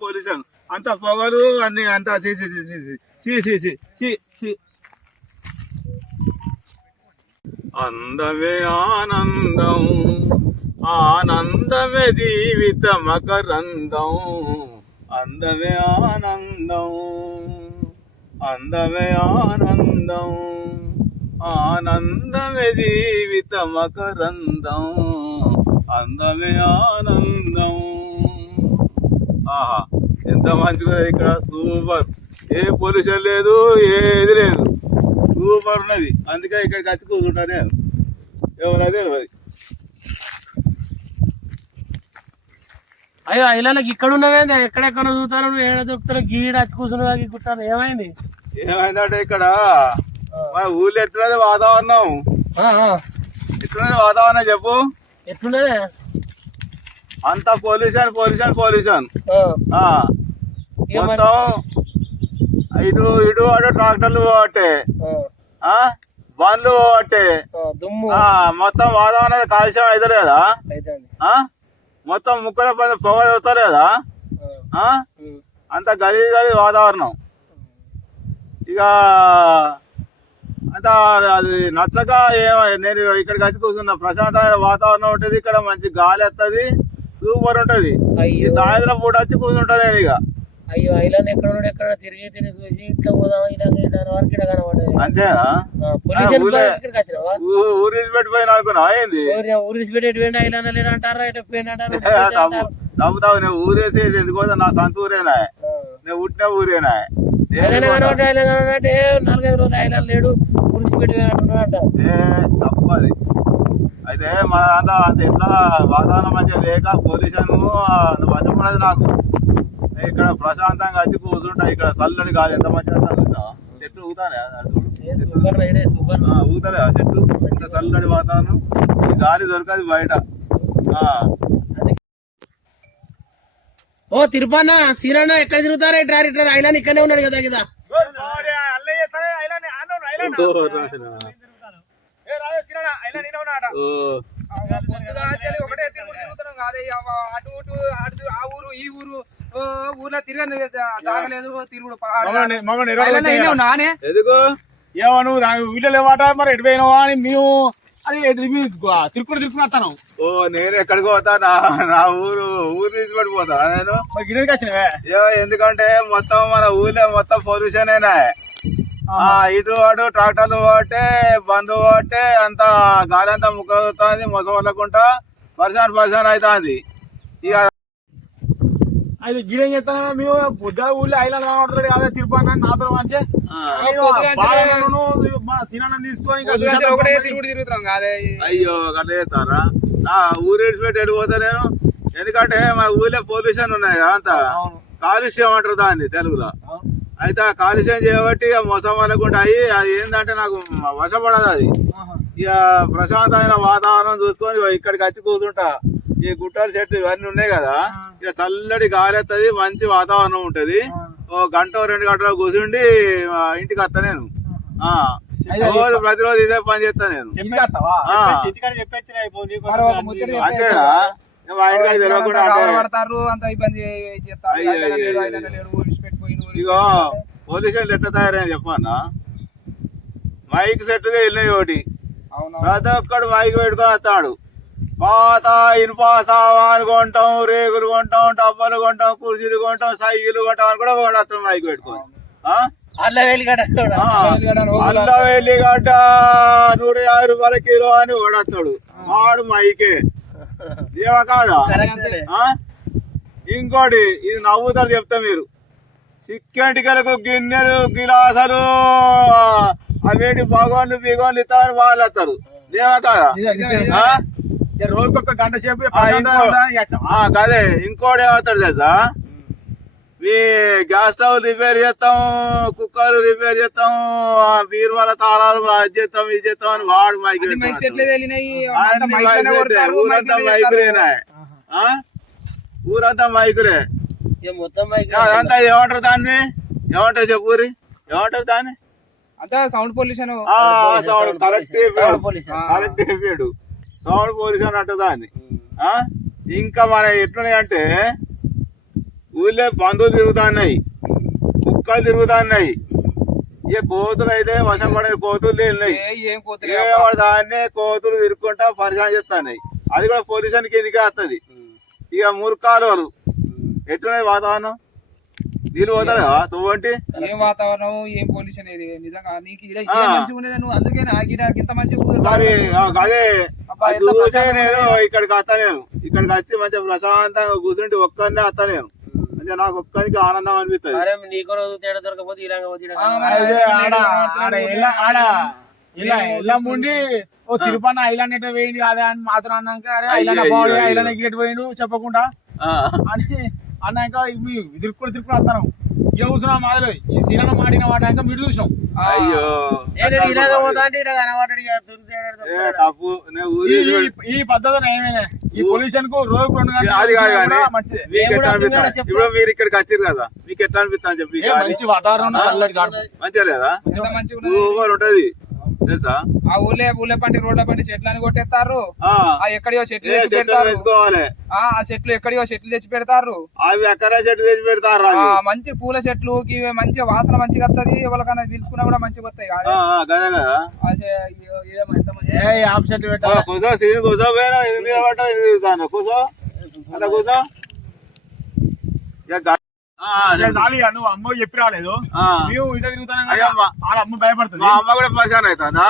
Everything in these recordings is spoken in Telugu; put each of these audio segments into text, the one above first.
కూడా అంత పొగలు అన్ని అంత అందమే ఆనందం ఆనందమే జీవిత మకరందం అందమే ఆనందం అందమే ఆనందం. ఆనందమే జీవిత మకరందం అందమే ఆనందం. ఆహా ఎంత మంచిగా ఇక్కడ సూపర్. ఏ పొల్యూషన్ లేదు ఏది లేదు. సూపర్ ఉన్నది. అందుకే ఇక్కడికి వచ్చి కూర్చుంటా నేను. ఎవరది తెలియదు అయ్యో ఐలాండ్కి ఇక్కడ ఉన్నవేంది? ఎక్కడెక్కడ చూస్తాను ఏడ దొరుకుతారు గీడ వచ్చి గుట్టాను ఏమైంది? ఏమైందంటే ఇక్కడ మన ఊళ్ళో ఎట్లున్నది వాతావరణం. ఎట్లున్నది వాతావరణం చెప్పు? ఎట్లున్నదే? అంత పొల్యూషన్ పొల్యూషన్ పొల్యూషన్. మొత్తం ఇటు ఇటు అటు ట్రాక్టర్లు పోవట్టే? బండ్లు పోవట్టే. మొత్తం వాతావరణం కాలుష్యం ఆ? మొత్తం ముక్కల పైన పొగ ఆ? అంత గలీజ్ గలీజ్ వాతావరణం. ఇక అంత అది నచ్చక నేను ఇక్కడికి వచ్చి కూర్చున్నా. ప్రశాంతమైన వాతావరణం ఉంటుంది ఇక్కడ మంచి గాలి వస్తుంది సూపర్ ఉంటుంది. ఈ సాయంత్రం పూట వచ్చి కూర్చుంటా నేను ఇక. అయ్యో ఐలాండ్ ఎక్కడ ఎక్కడ? తిరిగి తిరిగి చూసి ఇట్లా పోదాం ఇలా ఇలా వరకు ఇక్కడ కనబడ్డది. అంతేనా? ఊరే- పెట్టిపోయిన అనుకున్నా ఏంది? ఊరి ఊరి పెట్టి పోయింది ఐలాండ్ లేడు అంటారా ఇటు ఇటు తప్పు. తప్పుతావు నేను ఊరేసి ఎందుకోసం నా సొంత ఊరేనా. నేను పుట్టిన ఊరేనా? కనబడ్డ కనబడ్డ ఏ నాలుగైదు రోజులు లేడు తప్పు అది. అయితే మన దాంట్లో అంత ఎట్లా వాతావరణం మంచిగా లేక పొల్యూషన్ అంత వశపడదు నాకు. ఇక్కడ ప్రశాంతంగా వచ్చి కూర్చుంటా ఇక్కడ చల్లడి గాలి ఎంత మంచిగా చూసినావా? చెట్లు ఊతానే ఊతలే ఆ చెట్లు. ఇంత చల్లడి వాతావరణం. గాలి దొరకదు బయట. ఓ తిరుపన్న సీరన్న ఎక్కడ తిరుగుతారా ఇట్లా ఇట్లా ఐలాండ్ ఇక్కడనే ఉన్నాడు కదా కదా ఓ, నాయనా. ఓ, ఒకటే తిరుగుడు తిరుగుతున్నాం కాదే అటు ఇటు అటు ఆ ఊరు ఈ ఊరు ఓ, ఊర్లో తిరగని తాగలేదు తిరుగుడు నానే ఏమో నువ్వు దాని వీళ్ళు లేవాట? మరి ఎటు పోయినావా అని మేము అది తిరుక్కుని వస్తాను. ఓ నేను ఎక్కడికి పోతా? నా నా ఊరు ఊరు నుంచి పడిపోతా నేను? గిన్నెకి వచ్చినవే? ఎందుకంటే మొత్తం మన ఊర్లో మొత్తం పొల్యూషన్ అయినా ఇటు అటు ట్రాక్టర్లు పోతే బంధు పోతే అంత గాలి అంతా ముక్కవుతుంది మొసం వల్లకుంటా పరిశాన్ పరిశాన్ అవుతుంది. ఇక అది గిడేం చేస్తాను మేము? పొద్దున ఊళ్ళో ఐలాండ్ కనబడుతున్నాడు అదే తిరుపతి నాతో అంటే మన సినిమా తీసుకొని కాదే. అయ్యో అట్లా చేస్తారా? నా ఊరు పెట్టి ఎటు పోతా నేను? ఎందుకంటే మన ఊర్లో పొల్యూషన్ ఉన్నాయి కదా అంత. కాలుష్యం అంటారు దాన్ని తెలుగులో. అయితే ఆ కాలుష్యం చేయబట్టి ఇక మొసం వల్లకుండా అయ్యి అది ఏంటంటే నాకు వశపడదు అది. ఇక ప్రశాంతమైన వాతావరణం చూసుకొని ఇక్కడికి వచ్చి కూర్చుంటా. ఈ గుట్టాల చెట్లు ఇవన్నీ ఉన్నాయి కదా ఇక చల్లటి గాలి మంచి వాతావరణం ఉంటది. ఓ గంట రెండు గంటలు కూర్చుండి ఇంటికి వస్తా నేను. రోజు ప్రతిరోజు ఇదే పని చేస్తా నేను. ఇగో పోలీసులు ఎట్ట తయారని చెప్పన్నా? మైక్ సెట్గా వెళ్ళినాయి ఒకటి. ప్రతి ఒక్కడు మైక్ పెట్టుకొని వస్తాడు. పాత ఇనుప సామాన్ కొంటాం రేగులు కొంటాం డబ్బాలు కొంటాం కుర్చీలు కొంటాం సైకిల్ కొంటాం అని కూడా వస్తాడు మైక్ పెట్టుకొని. ఆ? అల్ల వేలి గడ ఆ. అల్లం వెల్లిగడ్డ నూట యాభై రూపాయల కిలో అని ఒకడు వస్తాడు వాడు మైకే. ఏమో కాదా? ఇంకోటి ఇది నవ్వుతారు చెప్తా మీరు. చిక్కెంటికలకు గిన్నెలు గిలాసలు అవేంటి భగవాన్లు బిగోన్లు ఇస్తామని వాళ్ళు వస్తారు దేవా కాదా? రోజుకొక గంట సేపు కాదే ఇంకోటి అవుతాడు తెలుసా? ఈ గ్యాస్ స్టవ్ రిపేర్ చేస్తాం కుక్కర్ రిపేర్ చేస్తాం వీరు వాళ్ళ తాళాలు అది చేస్తాం ఇది చేస్తాం అని వాడు మైకులే ఊరంతా మైకులేనా ఊరంతా మైకులే అదంతా ఏమంటారు దాన్ని? ఏమంటారు చెప్పురి ఏమంటారు దాన్ని? అంతా sound pollution correct correct sound pollution అంట దాన్ని. ఆ? ఇంకా మన ఎట్లున్నాయి అంటే ఊళ్ళో పందులు తిరుగుతున్నాయి. కుక్కలు తిరుగుతున్నాయి. ఇక కోతులు అయితే వర్షం పడే కోతులు ఏం ఏవాడు దాన్నే కోతులు తిరుక్కుంటా పరిశాన్ చేస్తున్నాయి. అది కూడా పొల్యూషన్ కిందకే వస్తుంది ఇక మురుకాలు వాళ్ళు ఎట్లున్నాయి వాతావరణం? నీళ్ళు పోతారా తువ్వంటి ఏం వాతావరణం? ఏం పొల్యూషన్ నిజంగా నీకు మంచిగా ఉండేది నువ్వు అందుకే అదే అది నేను. ఇక్కడికి వస్తా నేను ఇక్కడికి వచ్చి మంచిగా ప్రశాంతంగా కూర్చుంటే ఒక్కరినే వస్తా నేను మంచిగా నాకు ఒక్కరికి ఆనందం అనిపిస్తుంది. అరే నీకు రోజు తేడా దొరకపోతే అదే ఆడ ఇలా ఎలా ముండి? ఓ తిరుపతి ఐలాండ్ ఎట్లా పోయింది కాదా అని మాత్రం అన్నాక అరే ఐలాండ్ బాగుంది. ఐలాండ్ ఎగ్గిరెట్ పోయిండు చెప్పకుండా. ఆ, అని అన్నాక మీ తిరుక్కుని తిరుక్కుని వస్తాను. కూర్చున్నాం మాదిరి ఈ సీరణ మాడిన వాడాక మీరు చూసినాం అయ్యో. ఇలాగ పోతా అంటే. తప్పు. నేను ఈ ఊరి ఈ- ఈ పద్ధతి ఈ పొల్యూషన్కు రోజు రెండు గంటలు అది కాదు కూడా కానీ మీకు ఎట్లా ఇప్పుడు మీరు ఇక్కడికి వచ్చారు కదా మీకు ఎట్లా అనిపిస్తా చెప్పి మంచి వాతావరణం మంచిగా లేదా. సూపర్ ఉంటది. తెలుసా? ఆ ఊళ్ళే ఊళ్ళే పంటి రోడ్ల పంటి చెట్లని కొట్టేస్తారు ఆ, ఆ ఎక్కడియో చెట్లు తెచ్చి చెట్లు పెడతారు. ఆ ఆ చెట్లు ఎక్కడియో చెట్లు తెచ్చి పెడతారు. అవి ఎక్కడా చెట్టు తెచ్చి పెడతారు మంచి పూల చెట్లు మంచి వాసన మంచిగా వస్తది ఎవరికైనా పీల్చుకున్నా కూడా మంచిగా వస్తాయి ఆ, కాదు ఆ, కదా నువ్వు అమ్మ చెప్పి రాలేదు. మేము ఇట తిరుగుతాను. వాళ్ళ అమ్మ భయపడుతుంది మా అమ్మ కూడా పరిశాన్ అవుతుందా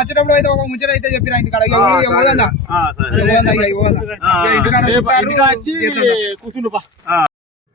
వచ్చేటప్పుడు అయితే ఒక ముచ్చట అయితే చెప్పిరా ఇంటికాడ ఇంటికాడ వచ్చి. కూర్చుండు